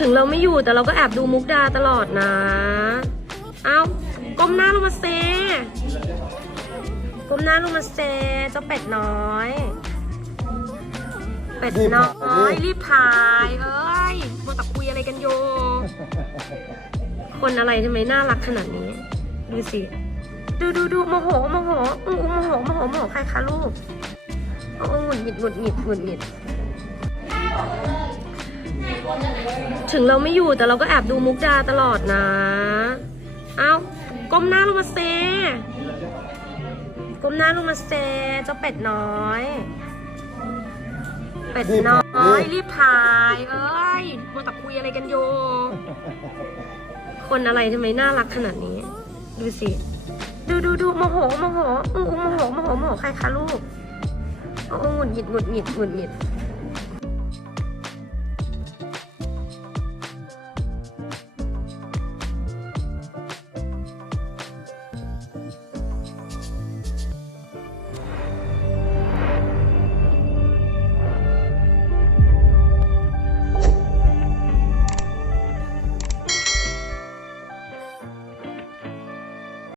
ถึงเราไม่อยู่แต่เราก็แอบดูมุกดาตลอดนะ เอาก้มหน้าลงมาเซก้มหน้าลงมาเซเจ้าเป็ดน้อย เป็ดน้อยรีบถ่ายเอ้ยมัวแต่คุยอะไรกันโย คนอะไรทำไมน่ารักขนาดนี้ ดูสิ ดูดูดูโมโหโมโหอู้อู้โมโหโมโหโมโหใครคะลูกโอ้หงุดหงิดหงุดหงิดหงุดหงิด ถึงเราไม่อยู่แต่เราก็แอบดูมุกดาตลอดนะ เอาก้มหน้าลงมาเซ ก้มหน้าลงมาเซ เจ้าเป็ดน้อย เป็ดน้อย รีบถ่าย เอ้ยมัวแต่คุยอะไรกันโย คนอะไรทำไมน่ารักขนาดนี้ ดูสิ ดูดูดูโมโหโมโหอู้อู้โมโหโมโหโมโหใครคะลูกโอ้หงุดหงิดหงุดหงิดหงุดหงิด